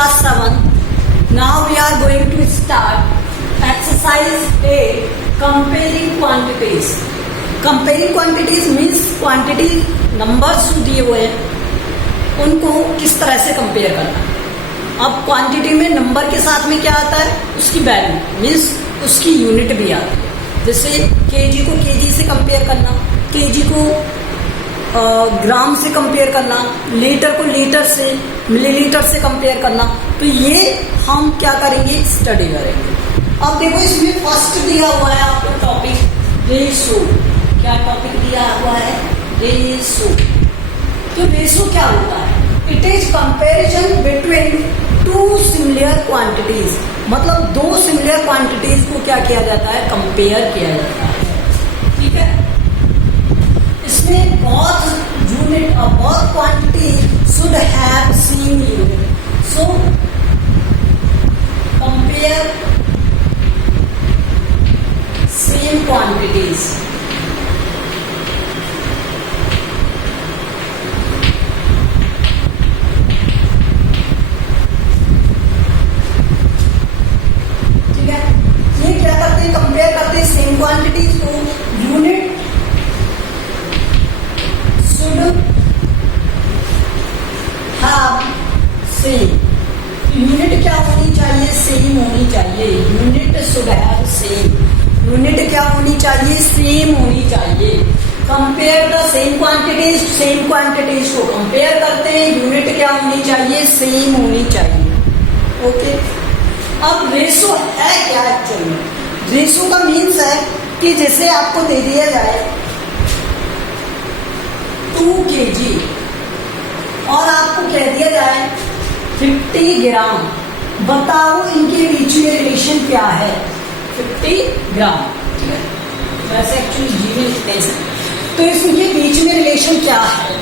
class 7. Now we are going to start exercise 8, comparing quantities. Comparing quantities means quantity numbers दिए हुए हैं उनको किस तरह से कंपेयर करना। अब क्वांटिटी में नंबर के साथ में क्या आता है, उसकी वैल्यू मीन्स उसकी यूनिट भी आती है। जैसे केजी को केजी से कंपेयर करना, केजी को ग्राम से कंपेयर करना, लीटर को लीटर से, मिलीलीटर से कंपेयर करना। तो ये हम क्या करेंगे, स्टडी करेंगे। अब देखो इसमें फर्स्ट दिया हुआ है आपको टॉपिक रेशो। क्या टॉपिक दिया हुआ है, रेशो। तो रेशो क्या होता है, it is comparison between two similar quantities. मतलब दो सिमिलर क्वांटिटीज को क्या किया जाता है, कंपेयर किया जाता है। ठीक है, इसमें both unit or both quantity should have same unit. So compare same quantities. ठीक है, ये क्या करते हैं, कंपेयर करते हैं सेम क्वांटिटीज को। यूनिट सेम, यूनिट क्या होनी चाहिए, सेम होनी चाहिए। Unit should have same, unit क्या होनी चाहिए, सेम होनी चाहिए। Compare the same quantities, same quantities को कंपेयर करते हैं, यूनिट क्या होनी चाहिए, सेम होनी चाहिए। ओके, अब रेशो है क्या एक्चुअली। रेशो का मीन्स है कि जैसे आपको दे दिया जाए 2 kg और आपको कह दिया जाए 50 ग्राम, बताओ इनके बीच में रिलेशन क्या है, 50 ग्राम। ठीक है, वैसे एक्चुअली जी में लिखते हैं, तो इसके बीच में रिलेशन क्या है।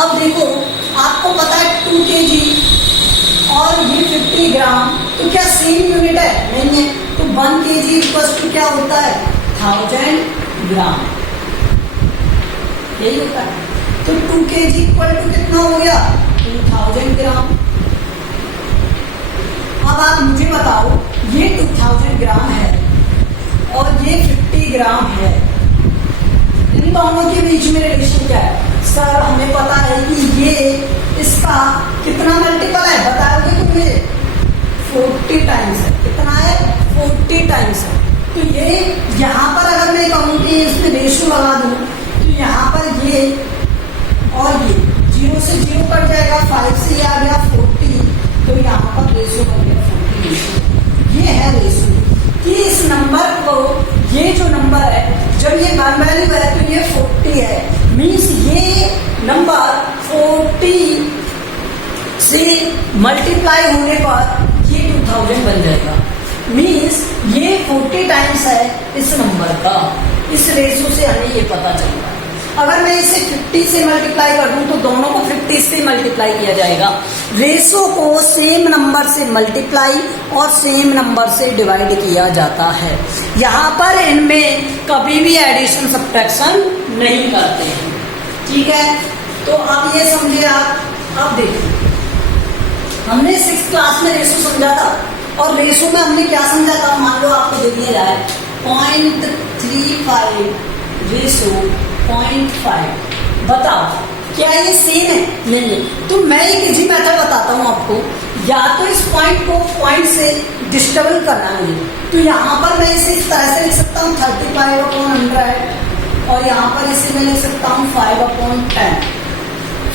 अब देखो आपको पता है 2 kg और ये 50 ग्राम, तो क्या सेम यूनिट है, नहीं है। तो 1 kg इक्वल्स टू क्या होता है, 1000 ग्राम, यही होता है। तो 2 kg इक्वल टू कितना हो गया, 2000 ग्राम। अब आप मुझे बताओ ये 2000 ग्राम है और ये 50 ग्राम है, इन दोनों के बीच में रिलेशन क्या है। सर हमें पता है कि ये इसका कितना मल्टीपल है, बताओगे तो मुझे 40 टाइम्स है। कितना है, 40 टाइम्स है। तो ये यहाँ पर अगर मैं कहूँ कि इसमें रेशो लगा दूँ, तो यहाँ पर ये और ये 0 से 0 कट जाएगा, 5 से ये आ गया 40, तो यहाँ पर रेशो बन गया 40। ये है रेशो कि इस नंबर को, ये जो नंबर है जब ये वन वैल्यू है तो ये 40 है, मीन्स ये नंबर 40 से मल्टीप्लाई होने पर ये 2000 बन जाएगा। मीन्स ये 40 टाइम्स है इस नंबर का। इस रेशो से हमें ये पता चलता है। अगर मैं इसे 50 से मल्टीप्लाई कर दूं तो दोनों को 50 से मल्टीप्लाई किया जाएगा। रेशो को सेम नंबर से मल्टीप्लाई और सेम नंबर से डिवाइड किया जाता है। यहाँ पर इनमें कभी भी एडिशन सब्ट्रैक्शन नहीं करते हैं। ठीक है, तो अब ये समझे आप। अब देखिए हमने 6th क्लास में रेशो समझा था, और रेशो में हमने क्या समझा था, मान लो आपको दे दिया जाए 0.35 रेशो 0.5, बताओ क्या ये सेम है, नहीं है। तो मैं एक इजी मेथड बताता हूँ आपको, या तो इस पॉइंट को पॉइंट से डिस्टर्बल करना है। तो यहाँ पर मैं इसे इस तरह से लिख सकता हूँ 35/100, और यहाँ पर इसे मैं लिख सकता हूँ 5/10।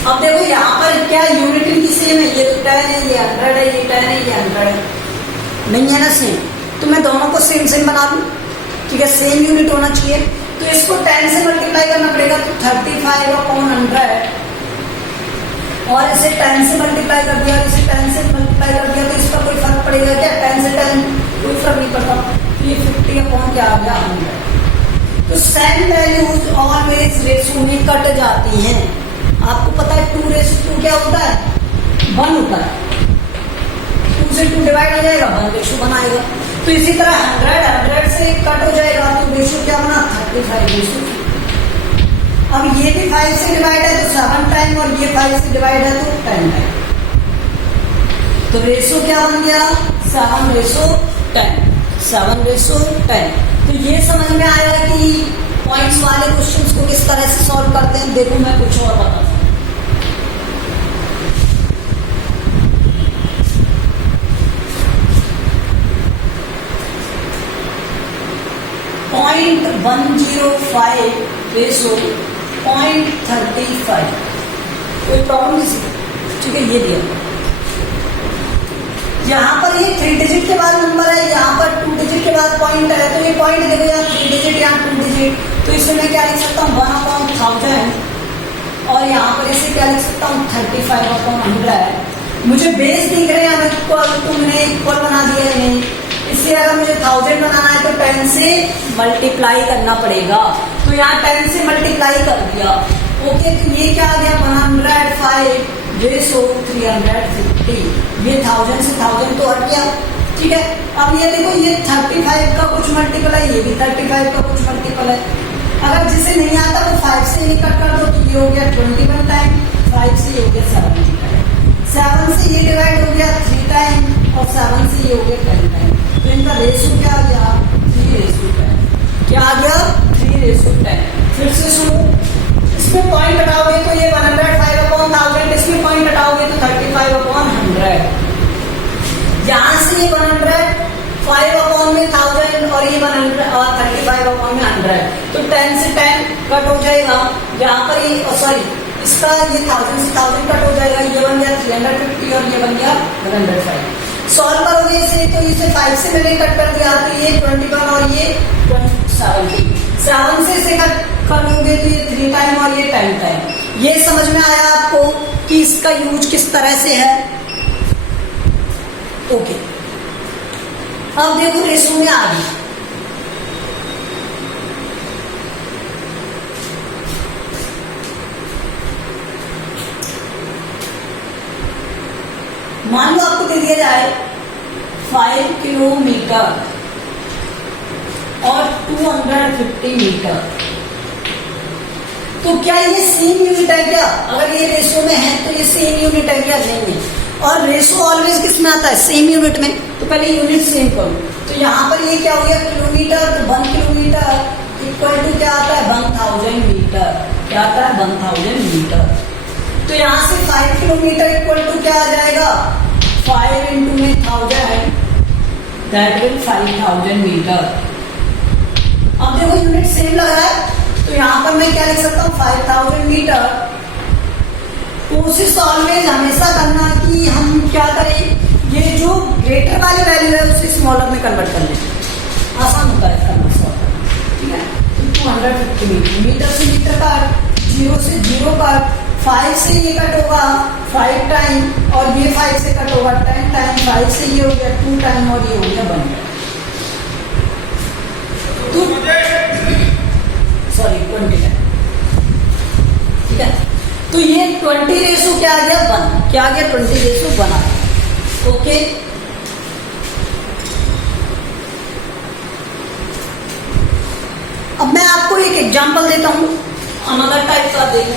अब देखो यहाँ पर क्या यूनिट इनकी सेम है, ये तो 10 है, ये 100 है, ये 10 है, ये 100 है, नहीं है ना सेम। तो मैं दोनों को सेम सेम बना दूँ। ठीक है, सेम यूनिट होना चाहिए। तो इसको 10 से मल्टीप्लाई करना पड़ेगा, तो 35/100, और इसे 10 से मल्टीप्लाई कर दिया, इसे 10 से मल्टीप्लाई कर दिया, तो इसका कोई फर्क पड़ेगा क्या, 10 से 10 कोई फर्क नहीं पड़ता। ये 50 क्या आ गया, 100। तो सेम वैल्यूज ऑलवेज रेशो में कट जाती हैं। आपको पता है 2:2 क्या होता है, 1 होता है। 2 से 2 डिवाइड हो जाएगा, 1:1 आएगा। तो इसी तरह 100 से कट हो जाएगा, तो रेशो क्या बना, 35:2। अब ये भी 5 से डिवाइड है तो 7 टाइम, और ये 5 से डिवाइड है तो 10 टाइम। तो रेशो क्या बन गया 7:10, 7:10। तो ये समझ में आया कि पॉइंट्स वाले क्वेश्चंस को किस तरह से सॉल्व करते हैं। देखो मैं कुछ और बताता हूँ। .105 रेशो 0.35, कोई प्रॉब्लम नहीं। ठीक है, ये दिया यहाँ पर ये 3 डिजिट के बाद नंबर है, यहाँ पर 2 डिजिट के बाद पॉइंट है। तो ये पॉइंट देखो यहाँ 3 डिजिट यहाँ 2 डिजिट, तो इसमें मैं क्या लिख सकता हूँ 1/1000, और यहाँ पर इसे क्या लिख सकता हूँ 35/100। मुझे बेस दिख रहे हैं, तुमने इक्वल बना दिया है नहीं, इसलिए अगर मुझे 1000 बनाना है तो 10 से मल्टीप्लाई करना पड़ेगा। तो यहाँ 10 से मल्टीप्लाई कर दिया। ओके, तो ये क्या आ गया 105 रेशो 350। ये 1000 से 1000 तो हट गया। ठीक है, अब ये देखो ये 35 का कुछ मल्टीपल है, ये भी 35 का कुछ मल्टीपल है। अगर जिसे नहीं आता वो 5 से ही कट कर दो, तो ये हो गया 21 टाइम, 5 से ये हो गया 70 टाइम, 7 से ये डिवाइड हो गया 3 टाइम, और 7 से ये हो गया 10 टाइम। तो इनका रेशो क्या आ गया 3:10। क्या आ गया 3:10। फिर से सुनो, इसमें पॉइंट हटाओगे तो ये 105/1000, इसमें पॉइंट हटाओगे तो 35/100। यहाँ से ये 105/1000 और ये 35/100, तो 10 से 10 कट हो जाएगा। यहाँ पर ये सॉरी, इसका ये 1000 से 1000 कट हो जाएगा, ये बन गया 350 और ये बन गया 105। सॉल्व करोगे इसे तो इसे 5 से मैंने कट कर दिया, तो ये 21 और ये 70। 7 से इसे कट करोगे तो ये 3 टाइम और ये 10 टाइम। ये समझ में आया आपको कि इसका यूज किस तरह से है। ओके, अब देखो रेशो में आ गई। मान लो आपको दे दिया जाए 5 किलोमीटर और 250 मीटर, तो क्या ये सेम यूनिट है क्या? अगर ये रेशो में है तो ये सेम यूनिट है क्या? नहीं है। और रेशो ऑलवेज किस में आता है? सेम यूनिट में। तो पहले यूनिट सेम करो। तो यहाँ पर ये क्या हो गया किलोमीटर, तो 1 किलोमीटर इक्वल टू क्या आता है 1000 मीटर। क्या आता है 1000 मीटर। तो यहाँ से 5 किलोमीटर इक्वल टू क्या आ जाएगा 5 इंटू में 1000, दैट विल 5000 मीटर। अब देखो यूनिट सेम लग रहा है, तो यहाँ पर मैं क्या लिख सकता हूँ 5000 मीटर। कोशिश ऑलवेज हमेशा करना कि हम क्या करें, ये जो ग्रेटर वाली वैल्यू है उसे स्मॉलर में कन्वर्ट कर लें, आसान होता है करना सॉल्व करना। ठीक है, तो 250 मीटर, मीटर से मीटर का 0 से 0 का 5 से ये कट होगा 5 टाइम, और ये 5 से कट होगा 10 टाइम, 5 से ये हो गया 2 टाइम, और ये हो गया 1 टाइम। तो सॉरी 20 टाइम। ठीक है, तो ये 20 रेशो क्या आ गया 1, क्या आ गया 20 रेशो 1 आ गया। ओके, अब मैं आपको एक एग्जांपल देता हूं अनदर टाइप का। देखो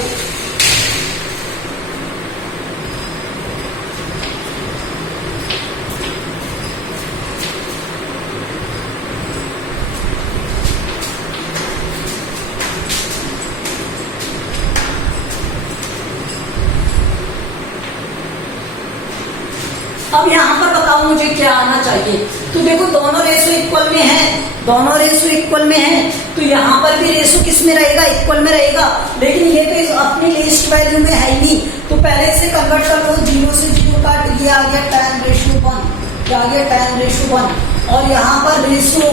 अब यहाँ पर बताओ मुझे क्या आना चाहिए। तो देखो दोनों रेशो इक्वल में है, दोनों रेशो इक्वल में है, तो यहाँ पर भी रेशो किस में रहेगा इक्वल में रहेगा। लेकिन ये तो अपनी लिस्ट वैल्यू में है ही नहीं, तो पहले से कन्वर्ट कर लो। 0 से 0 काट, ये आ गया 10:1, क्या आ गया 10:1, और यहाँ पर रेशो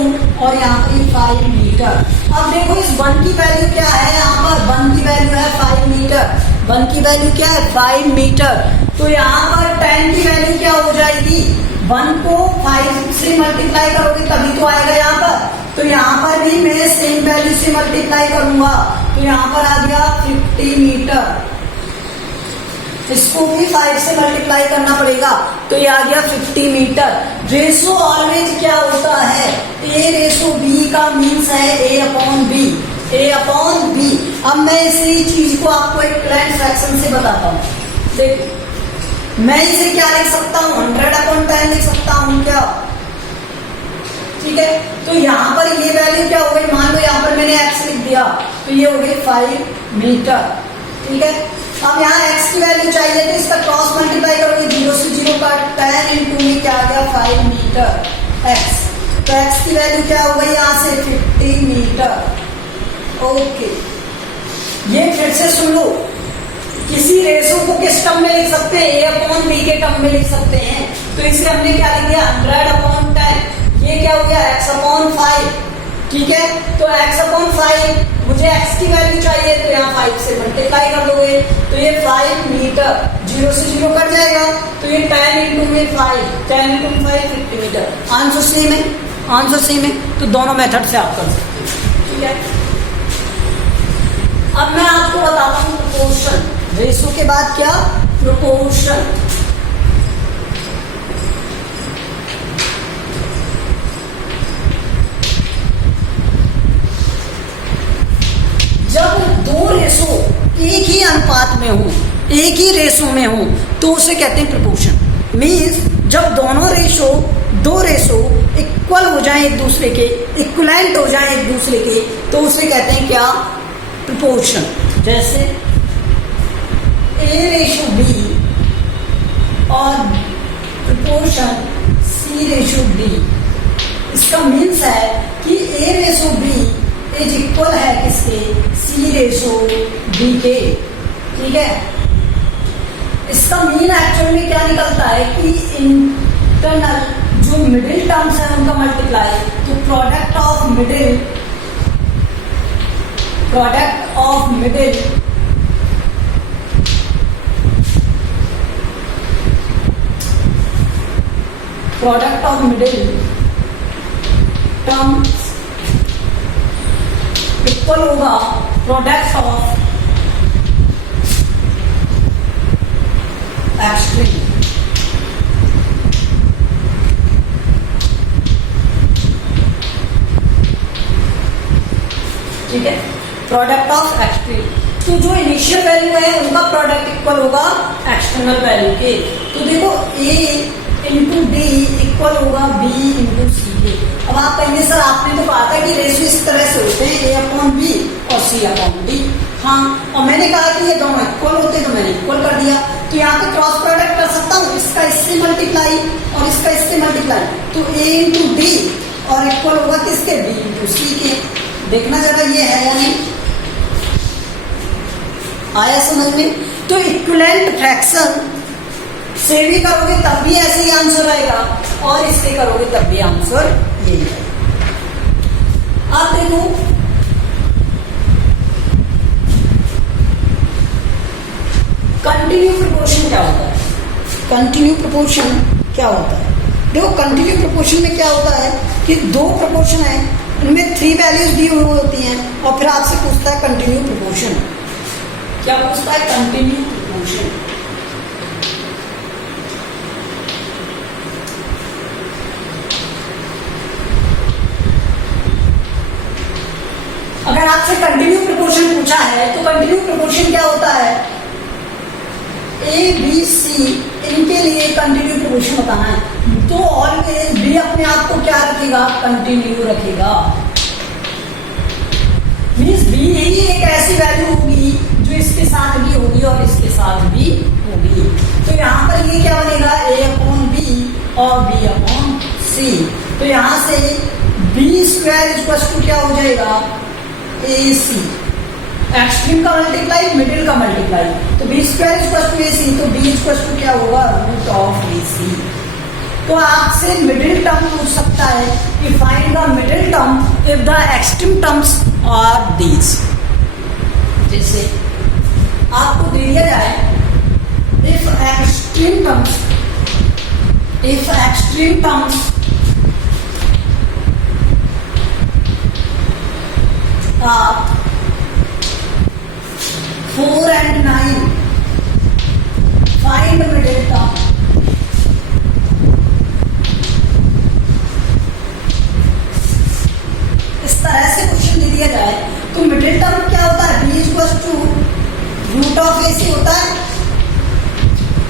और यहाँ पर 5 मीटर। अब देखो इस 1 की वैल्यू क्या है, यहाँ पर 1 की वैल्यू है 5 मीटर, 1 की वैल्यू क्या है 5 मीटर। तो यहाँ पर 10 की वैल्यू क्या हो जाएगी, 1 को 5 से मल्टीप्लाई करोगे तभी तो आएगा यहाँ पर। तो यहाँ पर भी मैं सेम वैल्यू से मल्टीप्लाई करूंगा, तो यहाँ पर आ गया 50 मीटर। इसको भी 5 से मल्टीप्लाई करना पड़ेगा, तो ये आ गया 50 मीटर। रेशो ऑलवेज क्या होता है, ए रेशो बी का मीन्स है A/B, A/B। अब मैं इसी चीज को आपको एक प्लान फ्रैक्शन से बताता हूँ। देखो मैं इसे क्या लिख सकता हूँ 100/10 लिख सकता हूँ क्या, ठीक है। तो यहाँ पर ये वैल्यू क्या हो गई, मान लो यहाँ पर मैंने x लिख दिया तो ये हो गई 5 मीटर, ठीक है। अब यहाँ x की वैल्यू चाहिए तो इसका क्रॉस मल्टीप्लाई करोगे, 0 से 0 का 10 इंटू में क्या आ गया 5 मीटर x, तो x की वैल्यू क्या हो गई यहाँ से 50 मीटर। ओके, ये फिर से सुन लो, किसी रेशो को किस टर्म में लिख सकते हैं, a/b के टर्म में लिख सकते हैं। तो इसे हमने क्या लिख दिया 100/10, ये क्या हो गया x/5, ठीक है। तो x/5 मुझे x की वैल्यू चाहिए तो यहाँ 5 से मल्टीप्लाई कर दोगे तो ये 5 मीटर, 0 से 0 कट जाएगा तो ये 10 इंटू में 5, 10 इंटू 5 50 मीटर। आंसर सेम है, आंसर सेम है, तो दोनों मेथड से आप कर सकते हो, ठीक है। अब मैं आपको बताता हूँ प्रोपोर्शन, रेशो के बाद क्या प्रोपोर्शन। जब दो रेशो एक ही अनुपात में हो, एक ही रेशो में हो तो उसे कहते हैं प्रोपोर्शन। मीन्स जब दोनों रेशो, दो रेशो इक्वल हो जाएं एक दूसरे के, इक्वलेंट हो जाएं एक दूसरे के, तो उसे कहते हैं क्या प्रोपोर्शन। जैसे a/b और प्रोपोर्शन c/d। इसका मीन्स है कि a/b इज इक्वल है किसके, c/d के, ठीक है। इसका मीन एक्चुअल में क्या निकलता है कि इंटरनल जो मिडिल टर्म्स है उनका मल्टीप्लाई, तो product of middle terms equal होगा प्रोडक्ट ऑफ एक्सट्रीम। ठीक है, प्रोडक्ट ऑफ एक्सट्रीम। तो जो इनिशियल वैल्यू है उनका प्रोडक्ट इक्वल होगा एक्सटर्नल वैल्यू के। तो देखो a इंटू डी इक्वल होगा b इंटू सी के। अब आप कहेंगे सर आपने तो कहा था कि रेशियो इस तरह से होते हैं a/b और c/d। हाँ, और मैंने कहा कि ये दोनों इक्वल होते हैं तो मैंने इक्वल कर दिया। तो यहाँ पे क्रॉस प्रोडक्ट कर सकता हूँ, इसका इससे मल्टीप्लाई और इसका इससे मल्टीप्लाई, तो a इंटू डी और इक्वल होगा किसके, b इंटू सी के। देखना जरा ये है या नहीं, आया समझ में। तो इक्विवेलेंट फ्रैक्शन से भी करोगे तब भी ऐसे ही आंसर आएगा और इससे करोगे तब भी आंसर यही आएगा। आप देखो कंटिन्यू प्रोपोर्शन क्या होता है, कंटिन्यू प्रोपोर्शन क्या होता है। देखो कंटिन्यू प्रोपोर्शन में क्या होता है कि दो प्रोपोर्शन है, उनमें 3 वैल्यूज दी हुई होती हैं और फिर आपसे पूछता है कंटिन्यू प्रोपोर्शन। क्या पूछता है, कंटिन्यू प्रोपोर्शन। अगर आपसे कंटिन्यू प्रोपोर्शन पूछा है तो कंटिन्यू प्रोपोर्शन क्या होता है, ए बी सी इनके लिए कंटिन्यू प्रोपोर्शन बताना है। तो ऑलवेज बी अपने आप को क्या रखेगा, कंटिन्यू रखेगा। मीन्स बी ही एक ऐसी वैल्यू होगी जो इसके साथ भी होगी और इसके साथ भी होगी। तो यहाँ पर ये क्या बनेगा, a/b और b/c। तो यहाँ से b² क्या हो जाएगा, AC। एक्सट्रीम का मल्टीप्लाई, मिडिल का मल्टीप्लाई, तो b² AC, तो b क्या होगा, √AC। तो आपसे मिडिल टर्म पूछ सकता है कि find the middle term if the extreme terms are these. जैसे आपको दे दिया जाए if extreme terms are 4 and 9, find the middle term। इस तरह से क्वेश्चन दे दिया जाए तो मिडिल टर्म क्या होता है, b √AC होता है।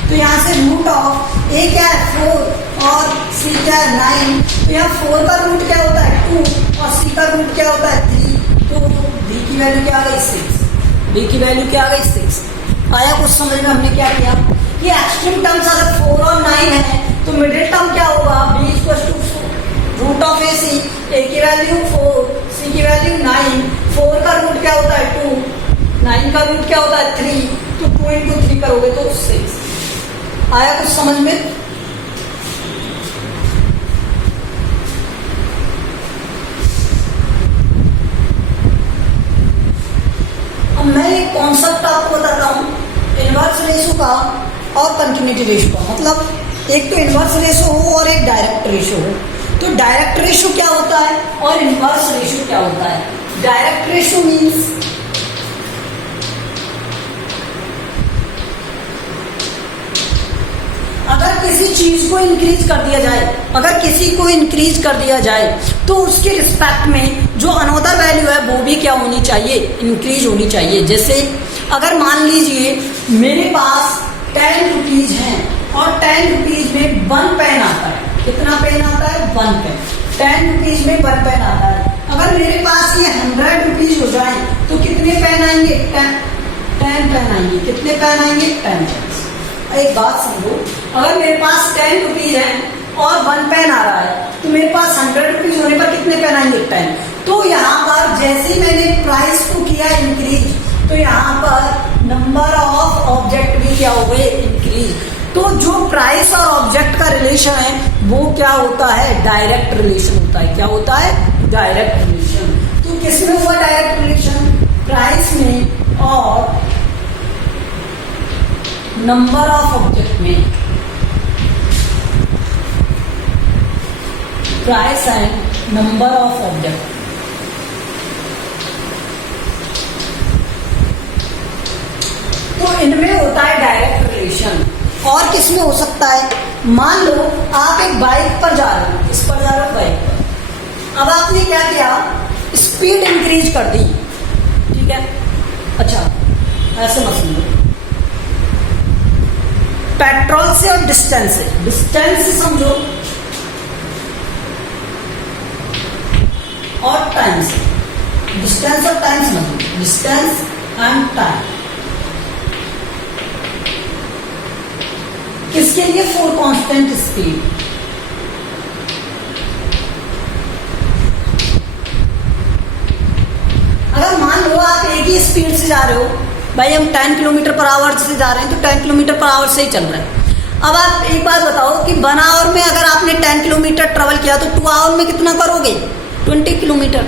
तो यहाँ से रूट ऑफ ए क्या है 4 और सी क्या है 9, तो यहाँ 4 का रूट क्या होता है 2 और सी का रूट क्या होता है 3, तो बी की वैल्यू क्या आ गई 6, बी की वैल्यू क्या आ गई 6। आया कुछ समझ में? हमने क्या किया कि एक्सट्रीम टर्म्स अगर 4 और 9 है तो मिडिल टर्म क्या होगा b equal to root of A C, A की वैल्यू 4, सी की वैल्यू 9, 4 का रूट क्या होता है 2, 9 का रूट क्या होता है 3, तो 2 इंटू 3 करोगे तो 6। आया कुछ समझ में? अब मैं एक कॉन्सेप्ट आपको बताता हूँ इनवर्स रेशो का और कंटिन्यूटी रेशो का। मतलब एक तो इनवर्स रेशो हो और एक डायरेक्ट रेशो हो। तो डायरेक्ट रेशो क्या होता है और इनवर्स रेशो क्या होता है? डायरेक्ट रेशो मीन्स अगर किसी चीज को इंक्रीज कर दिया जाए, अगर किसी को इंक्रीज कर दिया जाए तो उसके रिस्पेक्ट में जो अनदर वैल्यू है वो भी क्या होनी चाहिए? इंक्रीज होनी चाहिए। जैसे अगर मान लीजिए मेरे पास 10 रुपीज है और 10 रुपीज में 1 पेन आता है। कितना पेन आता है? 1 पेन। 10 रुपीज में 1 पेन आता है। अगर मेरे पास ये 100 रुपीज हो जाए तो कितने पेन आएंगे? 10 पेन आएंगे। कितने पेन आएंगे? 10 पेन। एक बात समझो, अगर मेरे पास 10 रुपीज है और 1 पेन आ रहा है तो मेरे पास 100 रुपीज होने पर कितने पेन आएंगे? 10। तो यहाँ पर जैसे मैंने प्राइस को किया इंक्रीज तो यहाँ पर नंबर ऑफ ऑब्जेक्ट भी क्या हो गए? इंक्रीज। तो जो प्राइस और ऑब्जेक्ट का रिलेशन है वो क्या होता है? डायरेक्ट रिलेशन होता है। क्या होता है? Direct relation. तो किसमें हुआ डायरेक्ट रिलेशन? प्राइस में और नंबर ऑफ ऑब्जेक्ट में। Price and number of object. तो इनमें होता है डायरेक्ट रिलेशन। और किसमें हो सकता है? मान लो आप एक बाइक पर जा रहे हो, इस पर जा रहे हो बाइक पर। अब आपने क्या किया? स्पीड इंक्रीज कर दी, ठीक है? अच्छा ऐसे मत समझो, पेट्रोल से और डिस्टेंस से, डिस्टेंस से समझो और टाइम से। डिस्टेंस और टाइम समझो, डिस्टेंस एंड टाइम। किसके लिए? For constant speed. अगर मान लो आप एक ही स्पीड से जा रहे हो, भाई हम 10 किलोमीटर पर आवर से जा रहे हैं तो 10 किलोमीटर पर आवर से ही चल रहा है। अब आप एक बात बताओ कि 1 आवर में अगर आपने 10 किलोमीटर ट्रेवल किया तो 2 आवर में कितना करोगे? 20 किलोमीटर।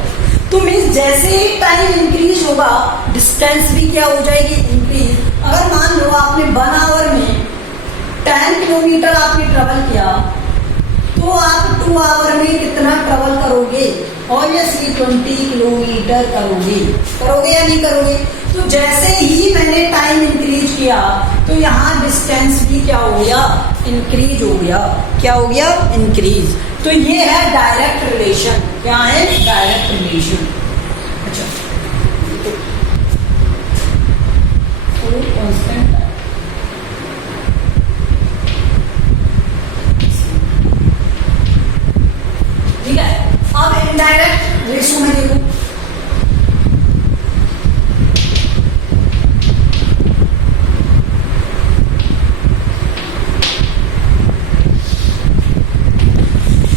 तो मीन्स जैसे ही टाइम इंक्रीज होगा डिस्टेंस भी क्या हो जाएगी? इंक्रीज। अगर मान लो आपने 1 आवर में 10 किलोमीटर आपने ट्रेवल किया तो आप 2 आवर में कितना ट्रेवल करोगे? ऑब्वियसली 20 किलोमीटर करोगे। करोगे या नहीं करोगे? तो जैसे ही मैंने टाइम इंक्रीज किया तो यहाँ डिस्टेंस भी क्या हो गया? इंक्रीज हो गया। क्या हो गया? इंक्रीज। तो ये है डायरेक्ट रिलेशन। क्या है? Direct relation. अच्छा तो कांस्टेंट ठीक है। अब इनडायरेक्ट रेशो में देखो,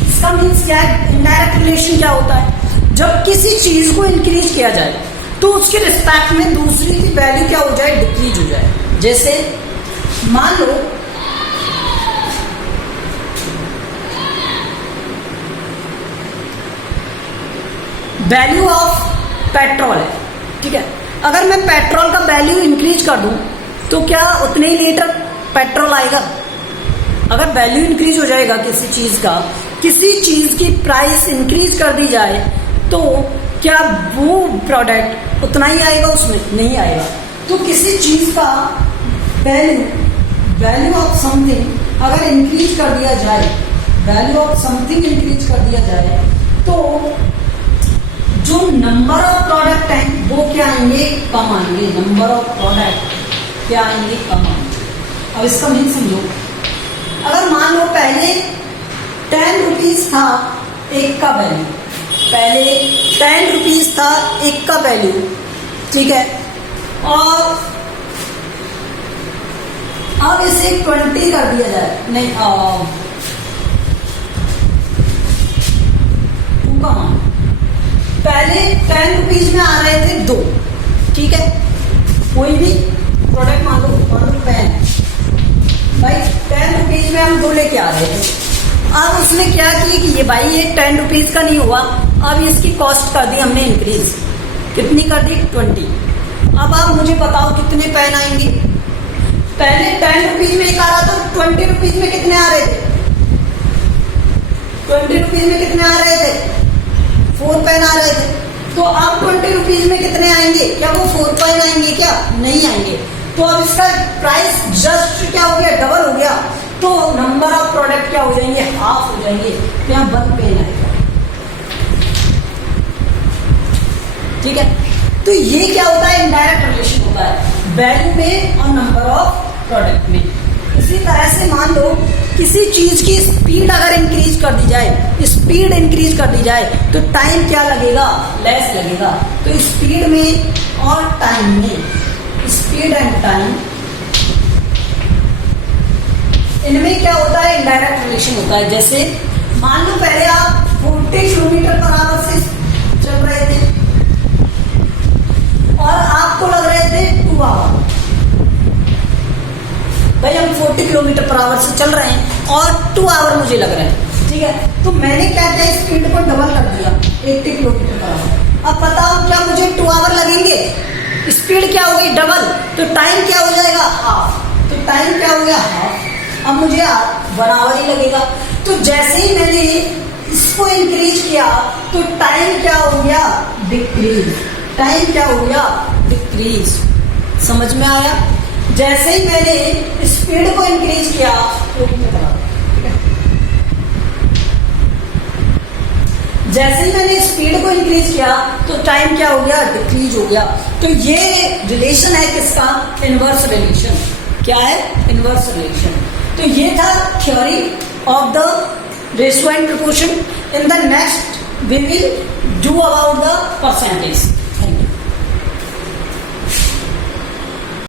इसका मीन्स क्या है? इनडायरेक्ट रिलेशन क्या होता है? जब किसी चीज को इंक्रीज किया जाए तो उसके रिस्पेक्ट में दूसरी की वैल्यू क्या हो जाए? डिक्रीज हो जाए। जैसे मान लो वैल्यू ऑफ पेट्रोल है, ठीक है? अगर मैं पेट्रोल का वैल्यू इंक्रीज कर दूं तो क्या उतने ही लीटर पेट्रोल आएगा? अगर वैल्यू इंक्रीज हो जाएगा किसी चीज का, किसी चीज की प्राइस इंक्रीज कर दी जाए तो क्या वो प्रोडक्ट उतना ही आएगा? उसमें नहीं आएगा। तो किसी चीज का वैल्यू ऑफ समथिंग अगर इंक्रीज कर दिया जाए, वैल्यू ऑफ समथिंग इंक्रीज कर दिया जाए तो जो नंबर ऑफ प्रोडक्ट हैं वो क्या आएंगे? कम आएंगे। नंबर ऑफ प्रोडक्ट क्या आएंगे? कम आएंगे। अब इसका मीन समझो। अगर मान लो पहले 10 रुपीज था एक का वैल्यू, पहले 10 रुपीज था एक का वैल्यू, ठीक है, और अब इसे 20 कर दिया जाए, नहीं 2 का मान। पहले 10 रुपीज में आ रहे थे 2, ठीक है, कोई भी प्रोडक्ट मान लो पेन, भाई 10 रुपीज में हम 2 लेके आ रहे थे। अब उसने क्या किया कि ये भाई ये 10 रुपीज का नहीं हुआ, अब इसकी कॉस्ट कर दी हमने इंक्रीज, कितनी कर दी 20। अब आप मुझे बताओ कितने पेन आएंगे। पहले 10 रुपीज में एक आ रहा था, 20 रुपीज में कितने आ रहे थे, 20 रुपीज में कितने आ रहे थे, 4 पेन आ रहे थे। तो अब 20 रुपीज में कितने आएंगे, क्या वो 4 पेन आएंगे, क्या नहीं आएंगे। तो अब इसका प्राइस जस्ट क्या हो गया, डबल हो गया। तो नंबर ऑफ प्रोडक्ट क्या हो जाएंगे, हाफ हो जाएंगे, तो यहाँ 1 पेन आएगा, ठीक है। तो ये क्या होता है, इनडायरेक्ट रिलेशन होता है वैल्यू में और नंबर ऑफ प्रोडक्ट में। इसी तरह से मान लो किसी चीज की स्पीड अगर इंक्रीज कर दी जाए, स्पीड इंक्रीज कर दी जाए तो टाइम क्या लगेगा, लेस लगेगा। तो स्पीड में और टाइम में, स्पीड एंड टाइम, इनमें क्या होता है, इनडायरेक्ट रिलेशन होता है। जैसे मान लो पहले आप 40 किलोमीटर पर आवर से चल रहे थे और आपको लग रहे थे 2 आवर, भाई हम 40 किलोमीटर पर आवर से चल रहे हैं और 2 आवर मुझे लग रहे हैं, ठीक है। तो मैंने क्या किया, स्पीड को डबल कर दिया 80 किलोमीटर पर आवर। अब बताओ क्या मुझे 2 आवर लगेंगे, स्पीड क्या हो गई डबल, तो टाइम क्या हो जाएगा, हाफ। तो टाइम क्या हो गया, हाफ। अब मुझे 1 आवर ही लगेगा। तो जैसे ही मैंने इसको इंक्रीज किया तो टाइम क्या हो गया, डिक्रीज। टाइम क्या हो गया, डिक्रीज। समझ में आया। जैसे ही मैंने स्पीड को इंक्रीज किया तो जैसे ही मैंने स्पीड को इंक्रीज किया तो टाइम क्या हो गया, डिक्रीज हो गया। तो ये रिलेशन है किसका, इनवर्स रिलेशन। क्या है, इनवर्स रिलेशन। तो ये था theory of the ratio and proportion. In the next we will do about the percentage.